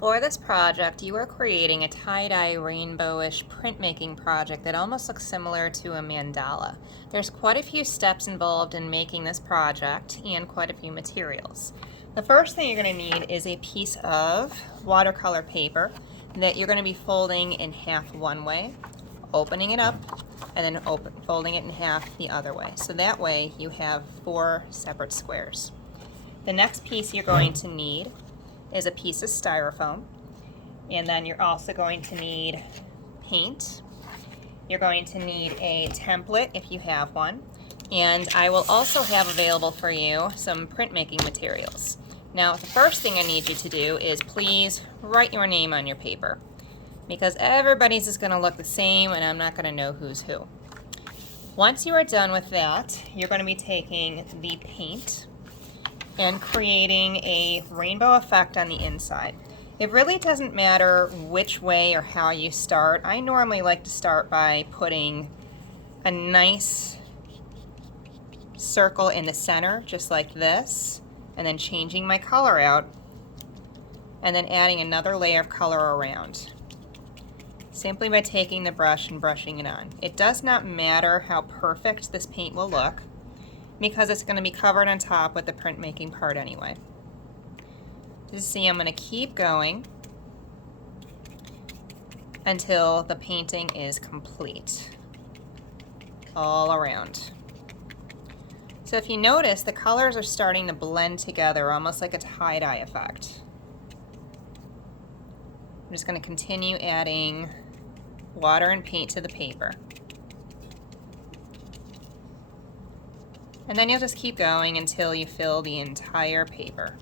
For this project, you are creating a tie-dye rainbowish printmaking project that almost looks similar to a mandala. There's quite a few steps involved in making this project and quite a few materials. The first thing you're going to need is a piece of watercolor paper that you're going to be folding in half one way, opening it up, and then folding it in half the other way. So that way you have 4 separate squares. The next piece you're going to need is a piece of styrofoam, and then you're also going to need paint. You're going to need a template if you have one, and I will also have available for you some printmaking materials. Now, the first thing I need you to do is please write your name on your paper, because everybody's is going to look the same and I'm not going to know who's who. Once you are done with that, you're going to be taking the paint and creating a rainbow effect on the inside. It really doesn't matter which way or how you start. I normally like to start by putting a nice circle in the center, just like this, and then changing my color out, and then adding another layer of color around, simply by taking the brush and brushing it on. It does not matter how perfect this paint will look, because it's going to be covered on top with the printmaking part anyway. Just see, I'm going to keep going until the painting is complete all around. So if you notice, the colors are starting to blend together almost like a tie-dye effect. I'm just going to continue adding water and paint to the paper. And then you'll just keep going until you fill the entire paper.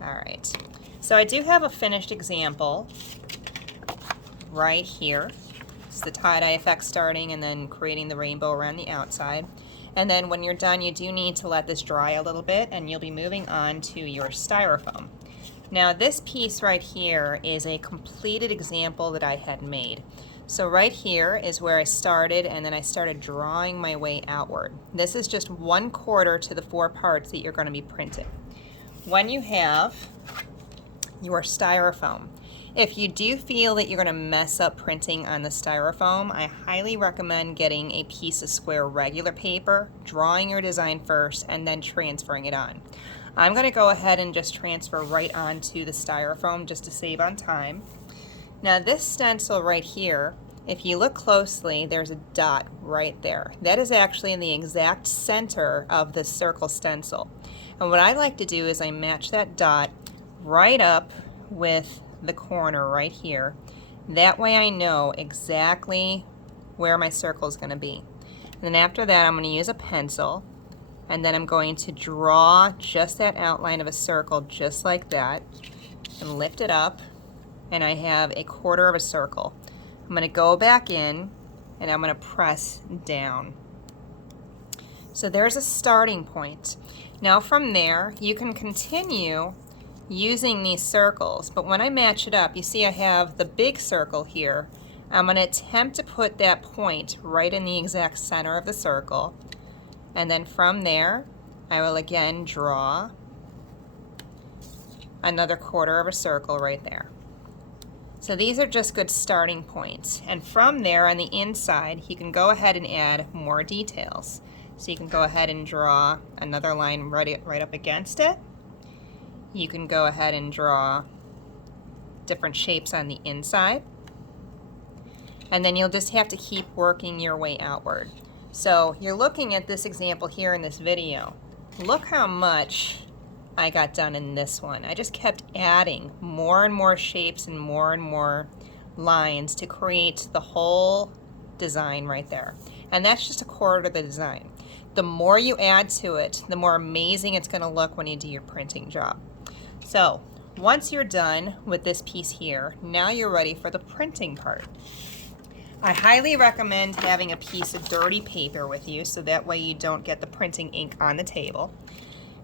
Alright, so I do have a finished example right here. It's the tie-dye effect starting and then creating the rainbow around the outside. And then when you're done, you do need to let this dry a little bit, and you'll be moving on to your styrofoam. Now this piece right here is a completed example that I had made. So right here is where I started, and then I started drawing my way outward. This is just 1/4 to the 4 parts that you're going to be printing. When you have your styrofoam, if you do feel that you're going to mess up printing on the styrofoam, I highly recommend getting a piece of square regular paper, drawing your design first, and then transferring it on. I'm going to go ahead and just transfer right onto the styrofoam just to save on time. Now this stencil right here, if you look closely, there's a dot right there. That is actually in the exact center of the circle stencil. And what I like to do is I match that dot right up with the corner right here. That way I know exactly where my circle is going to be. And then after that, I'm going to use a pencil, and then I'm going to draw just that outline of a circle just like that and lift it up. And I have a 1/4 of a circle. I'm going to go back in and I'm going to press down. So there's a starting point. Now from there you can continue using these circles, but when I match it up, you see I have the big circle here. I'm going to attempt to put that point right in the exact center of the circle, and then from there I will again draw another 1/4 of a circle right there. So these are just good starting points, and from there on the inside you can go ahead and add more details. So you can go ahead and draw another line right up against it. You can go ahead and draw different shapes on the inside, and then you'll just have to keep working your way outward. So you're looking at this example here in this video. Look how much I got done in this one. I just kept adding more and more shapes and more lines to create the whole design right there. And that's just a 1/4 of the design. The more you add to it, the more amazing it's going to look when you do your printing job. So once you're done with this piece here, now you're ready for the printing part. I highly recommend having a piece of dirty paper with you, so that way you don't get the printing ink on the table.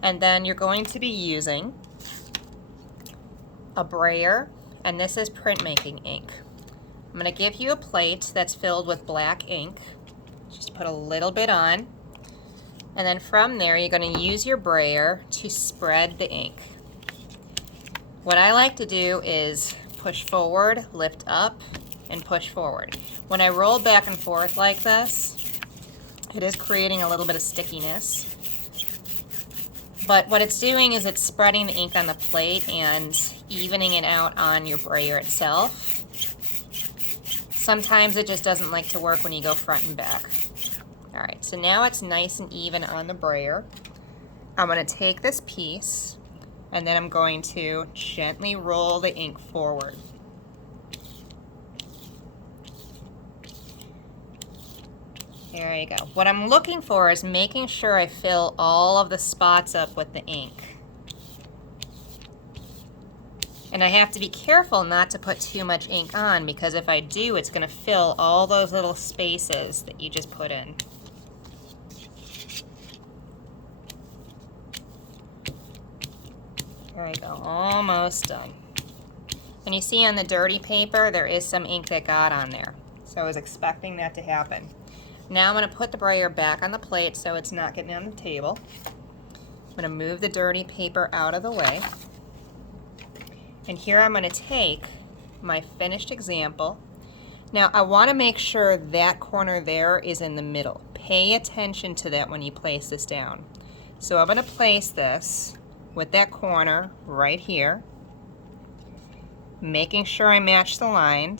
And then you're going to be using a brayer, and this is printmaking ink. I'm going to give you a plate that's filled with black ink. Just put a little bit on, and then from there you're going to use your brayer to spread the ink. What I like to do is push forward, lift up, and push forward. When I roll back and forth like this, it is creating a little bit of stickiness. But what it's doing is it's spreading the ink on the plate and evening it out on your brayer itself. Sometimes it just doesn't like to work when you go front and back. All right, so now it's nice and even on the brayer. I'm going to take this piece and then I'm going to gently roll the ink forward. There you go. What I'm looking for is making sure I fill all of the spots up with the ink. And I have to be careful not to put too much ink on, because if I do, it's going to fill all those little spaces that you just put in. There you go, almost done. And you see on the dirty paper, there is some ink that got on there. So I was expecting that to happen. Now I'm going to put the brayer back on the plate so it's not getting on the table. I'm going to move the dirty paper out of the way. And here I'm going to take my finished example. Now I want to make sure that corner there is in the middle. Pay attention to that when you place this down. So I'm going to place this with that corner right here, making sure I match the lines.